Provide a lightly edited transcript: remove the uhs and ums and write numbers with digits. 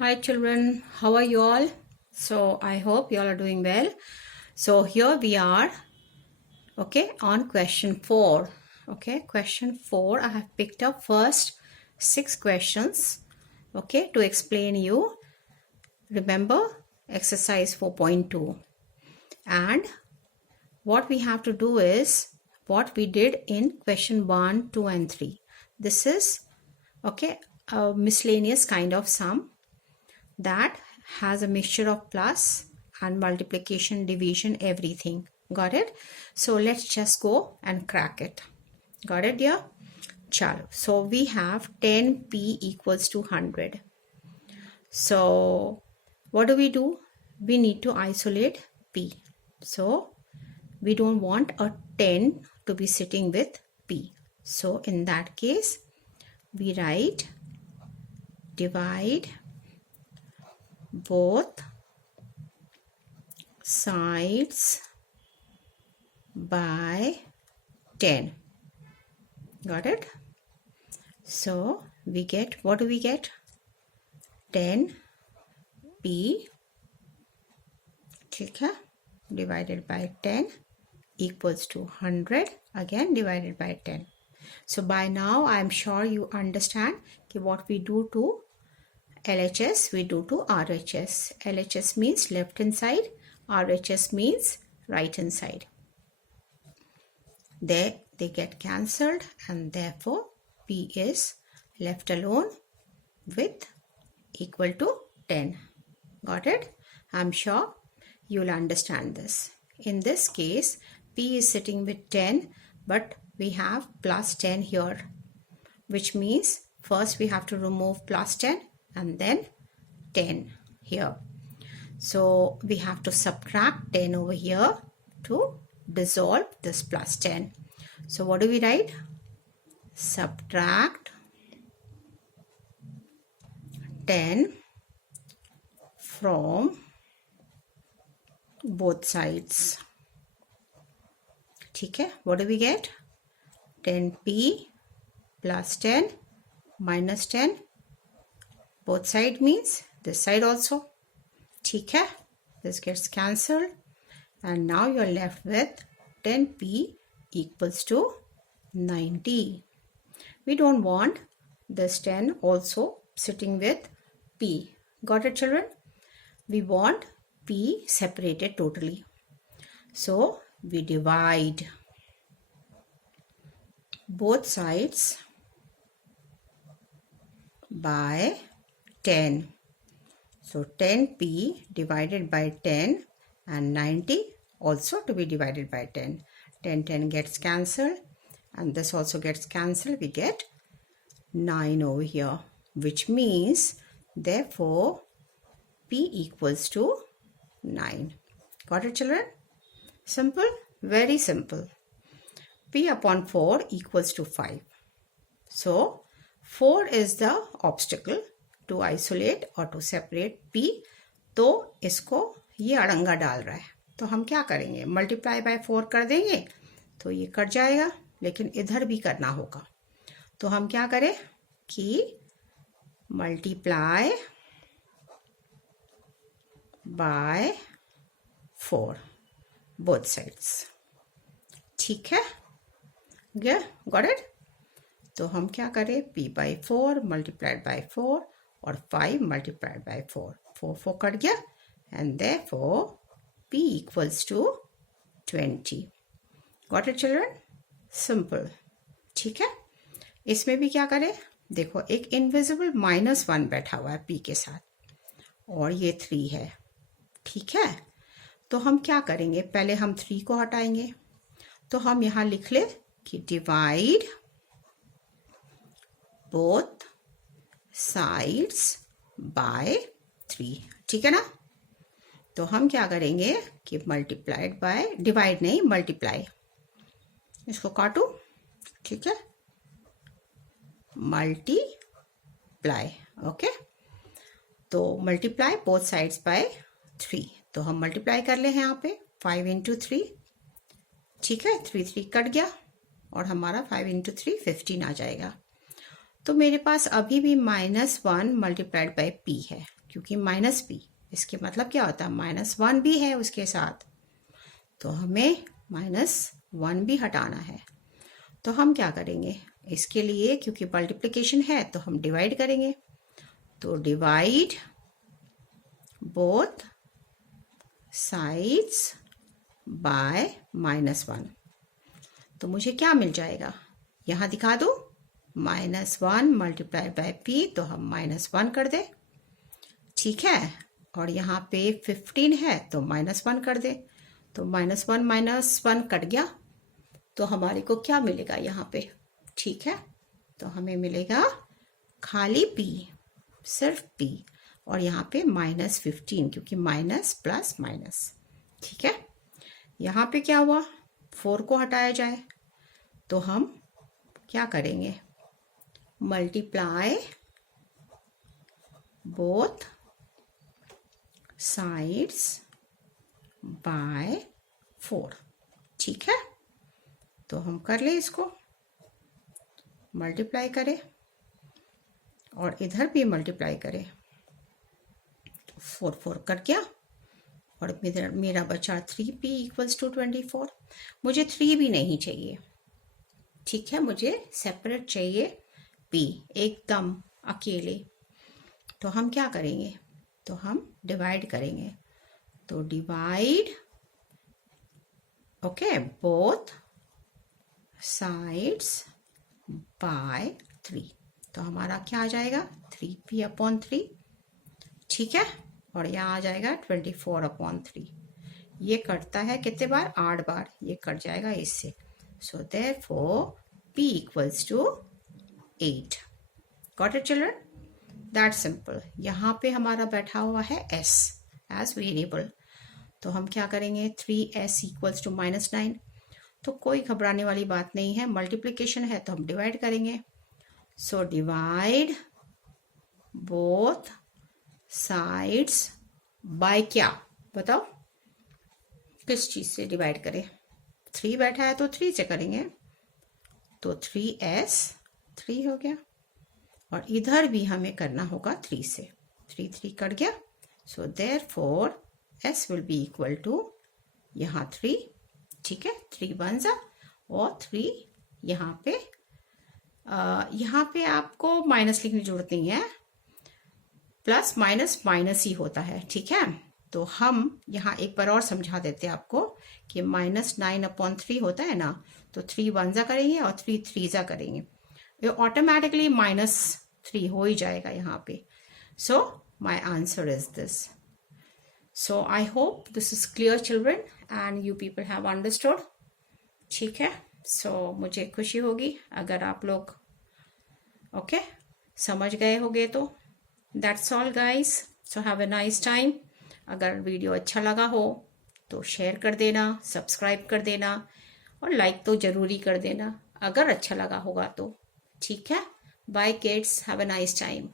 Hi children, how are you all? So I hope you all are doing well. So here we are, okay, on question 4. Okay, question 4, I have picked up first 6 questions, okay, to explain you. Remember exercise 4.2. And what we have to do is what we did in question 1, 2 and 3. This is, okay, a miscellaneous kind of sum that has a mixture of plus and multiplication, division, everything. Got it? So let's just go and crack it. Got it, dear? Chalo. So we have 10p equals to 100. So what do? We need to isolate p. So we don't want a 10 to be sitting with p. So in that case, we write divide both sides by 10. Got it? So we get, what do we get? 10p, ठीक है, divided by 10 equals to 100, again divided by 10. So by now I am sure you understand what we do to LHS, we do to RHS. LHS means left hand side, RHS means right hand side. They get cancelled and therefore P is left alone with equal to 10. Got it? I'm sure you'll understand this. In this case, P is sitting with 10, but we have plus 10 here, which means first we have to remove plus 10 and then 10 here. So we have to subtract 10 over here to dissolve this plus 10. So what do we write? Subtract 10 from both sides. ठीक है? What do we get? 10p plus 10 minus 10. Both side means this side also. ठीक है? This gets cancelled. And now you're left with 10p equals to 90. We don't want this 10 also sitting with p. Got it, children? We want p separated totally. So we divide both sides by 10. So 10p divided by 10 and 90 also to be divided by 10. 10 gets cancelled and this also gets cancelled. We get 9 over here, which means therefore p equals to 9. Got it, children? Simple? Very simple. P upon 4 equals to 5. So 4 is the obstacle to isolate or to separate p. तो इसको ये अड़ंगा डाल रहा है, तो हम क्या करेंगे? मल्टीप्लाई बाय 4 कर देंगे तो ये कट जाएगा, लेकिन इधर भी करना होगा. तो हम क्या करें कि मल्टीप्लाई बाय 4 बोथ साइड्स. ठीक है? Got it? तो हम क्या करें? p by 4 multiplied by 4 और 5 multiplied by 4. 4 कट गया and therefore p equals to 20. Got it, children? Simple. ठीक है? इसमें भी क्या करें? देखो एक इनविजिबल -1 बैठा हुआ है p के साथ और ये 3 है. ठीक है? तो हम क्या करेंगे? पहले हम 3 को हटाएंगे. तो हम यहाँ लिख ले कि डिवाइड बोथ साइड्स बाय 3. ठीक है ना? तो हम क्या करेंगे कि मल्टीप्लाइड बाय, डिवाइड नहीं मल्टीप्लाई, इसको काटो. ठीक है? मल्टीप्लाई. ओके, तो मल्टीप्लाई बोथ साइड्स बाय 3. तो हम मल्टीप्लाई कर ले हैं यहाँ पे 5 इंटू 3. ठीक है? 3 कट गया और हमारा 5 इंटू 3 15 आ जाएगा. तो मेरे पास अभी भी -1 मल्टीप्लाइड बाई p है, क्योंकि -p इसके मतलब क्या होता है, -1 भी है उसके साथ, तो हमें -1 भी हटाना है। तो हम क्या करेंगे इसके लिए, क्योंकि मल्टीप्लिकेशन है तो हम डिवाइड करेंगे। तो डिवाइड बोथ साइड्स बाय -1। तो मुझे क्या मिल जाएगा, यहाँ दिखा दो, -1 मल्टीप्लाई बाय p, तो हम -1 कर दे, ठीक है। और यहाँ पे 15 है तो -1 कर दे, तो -1 कट गया, तो हमारे को क्या मिलेगा यहाँ पे, ठीक है। तो हमें मिलेगा खाली p, सिर्फ p, और यहाँ पे -15, क्योंकि माइनस प्लस माइनस, ठीक है। यहाँ पे क्या हुआ, 4 को हटाया जाए तो हम क्या करेंगे, मल्टीप्लाई बोथ साइड्स बाय 4, ठीक है। तो हम कर ले इसको, मल्टीप्लाई करें और इधर भी मल्टीप्लाई करें, तो 4 कट गया और मेरा बचा 3p = 24। मुझे 3 भी नहीं चाहिए, ठीक है, मुझे सेपरेट चाहिए p, एकदम अकेले। तो हम क्या करेंगे, तो हम डिवाइड करेंगे, तो divide okay both sides by 3, तो हमारा क्या आ जाएगा 3p/3, ठीक है। और यहाँ आ जाएगा 24/3। ये कटता है कितने बार, 8 बार, ये कट जाएगा इससे। So therefore p = 8। Got it children, that simple. यहाँ पे हमारा बैठा हुआ है s एज वेरिएबल, तो हम क्या करेंगे, 3s = -9। तो कोई घबराने वाली बात नहीं है, मल्टीप्लिकेशन है तो हम डिवाइड करेंगे। So divide both sides by क्या, बताओ किस चीज से डिवाइड करें, 3 बैठा है तो 3 से करेंगे, तो 3s 3 हो गया, और इधर भी हमें करना होगा 3 से, 3 कट गया। So therefore s will be equal to यहाँ 3, ठीक है, 3 1 और 3 यहाँ पे आपको माइनस लिखने की जरूरत नहीं है, प्लस माइनस माइनस ही होता है, ठीक है। तो हम यहाँ एक बार और समझा देते हैं आपको कि -9/3 होता है ना, तो 3 1 करेंगे और 3 3 करेंगे, ये ऑटोमेटिकली -3 हो ही जाएगा यहाँ पे। So my answer is this. So I hope this is clear children and you people have understood, ठीक है। सो मुझे खुशी होगी अगर आप लोग ओके समझ गए होगे तो। That's all guys, so have a nice time. अगर वीडियो अच्छा लगा हो तो शेयर कर देना, सब्सक्राइब कर देना और लाइक तो ज़रूरी कर देना अगर अच्छा लगा होगा तो, ठीक है। Bye kids, have a nice time.